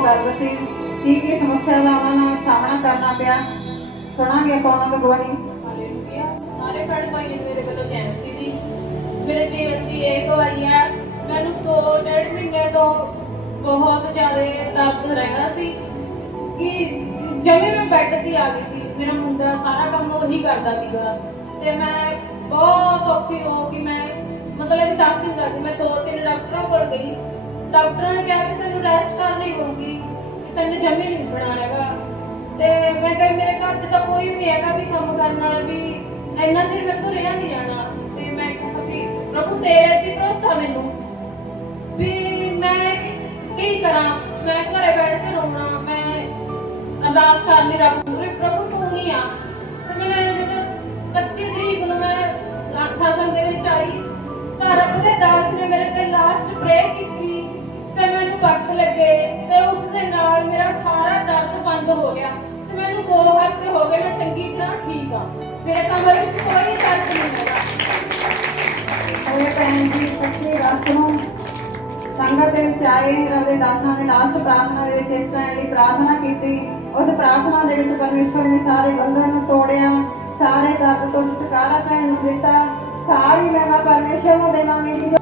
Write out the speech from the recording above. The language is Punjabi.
ਬਹੁਤ ਦਰਦ ਸੀ। ਕੀ ਕੀ ਸਮੱਸਿਆ ਦਾ ਉਹਨਾਂ ਨੂੰ ਸਾਹਮਣਾ ਕਰਨਾ ਪਿਆ? ਸੁਣਾਂਗੇ ਆਪਾਂ ਉਹਨਾਂ ਤੋਂ ਗਵਾਹੀ। ਹਾਲੇਲੂਇਆ। ਸਾਰੇ ਭੈਣ ਭਾਈਆਂ ਮੇਰੇ ਵੱਲੋਂ ਜੈ ਮਸੀਹ ਦੀ ਮੇਰੇ ਜੀਵਨ ਦੀ ਇਹ ਗਵਾਹੀ ਹੈ, ਮੈਨੂੰ ਦੋ ਡੇਢ ਮਹੀਨੇ ਤੋਂ ਬਹੁਤ ਜ਼ਿਆਦਾ ਦਰਦ ਰਹਿਣਾ ਸੀ ਕਿ ਜਿਵੇਂ ਮੈਂ ਬੈੱਡ ਤੇ ਆ ਗਈ ਸੀ। ਮੇਰਾ ਮੁੰਡਾ ਸਾਰਾ ਕੰਮ ਉਹੀ ਕਰਦਾ ਸੀਗਾ ਤੇ ਮੈਂ ਬਹੁਤ ਔਖੀ ਹੋ ਕਿ ਮੈਂ ਮਤਲਬ ਦੱਸ ਨਹੀਂ ਸਕਦੀ ਮੈਂ ਦੋ ਤਿੰਨ ਡਾਕਟਰਾਂ ਕੋਲ ਗਈ। ਡਾਕਟਰਾਂ ਨੇ ਕਿਹਾ ਕਿ ਤੈਨੂੰ ਇੰਨਾ ਚਿਰ ਮੈਂ ਤੋਂ ਰਿਹਾ ਨਹੀਂ ਜਾਣਾ ਤੇ ਮੈਂ ਕਿਹਾ ਵੀ ਪ੍ਰਭੂ, ਤੇਰੇ ਤੇ ਭਰੋਸਾ ਮੈਨੂੰ। ਵੀ ਮੈਂ ਕੀ ਕਰਾਂ? ਮੈਂ ਘਰੇ ਬੈਠ ਕੇ ਰੋਣਾ ਮੈਂ ਅਰਦਾਸ ਕਰਨੀ ਰੱਬ ਨੂੰ ਵੀ ਪ੍ਰਭੂ, ਤੂੰ ਹੀ ਆ। ਤੇ ਮੈਂ ਜਦੋਂ 31 ਤਰੀਕ ਨੂੰ ਮੈਂ ਸਾ- ਦੇ ਵਿੱਚ ਆਈ। ਤਾਂ ਰੱਬ ਦੇ ਦਾਸ ਨੇ ਮੇਰੇ ਤੇ ਲਾਸਟ ਪ੍ਰੇਅਰ ਕੀਤੀ ਤੇ ਮੈਨੂੰ ਵਕਤ ਲੱਗੇ ਤੇ ਉਸ ਦੇ ਨਾਲ ਮੇਰਾ ਸਾਰਾ ਦਰਦ ਬੰਦ ਹੋ ਗਿਆ। ਮੇਰੇ ਕਮਰ ਵਿੱਚ ਕੋਈ ਦਰਦ ਨਹੀਂ ਹੋਏ ਭੈਣ ਜੀ 25 ਅਗਸਤ ਸੰਗਤ ਦੇ ਵਿੱਚ ਆਏ ਰੱਬ ਦਾਸਾਂ ਨੇ ਲਾਸਟ ਪ੍ਰਾਰਥਨਾ ਦੇ ਵਿੱਚ ਇਸ ਭੈਣ ਲਈ ਪ੍ਰਾਰਥਨਾ ਕੀਤੀ। ਉਸ ਪ੍ਰਾਰਥਨਾ ਦੇ ਵਿੱਚ ਪਰਮੇਸ਼ਵਰ ਨੇ ਸਾਰੇ ਬੰਧਨ ਨੂੰ ਤੋੜਿਆ, ਸਾਰੇ ਦਰਦ ਤੋਂ ਛੁਟਕਾਰਾ ਭੈਣ ਨੂੰ ਦਿੱਤਾ। ਸਾਰੀ ਮਹਿਮਾ ਪਰਮੇਸ਼ਵਰ ਨੂੰ ਦੇਵਾਂਗੇ ਜੀ।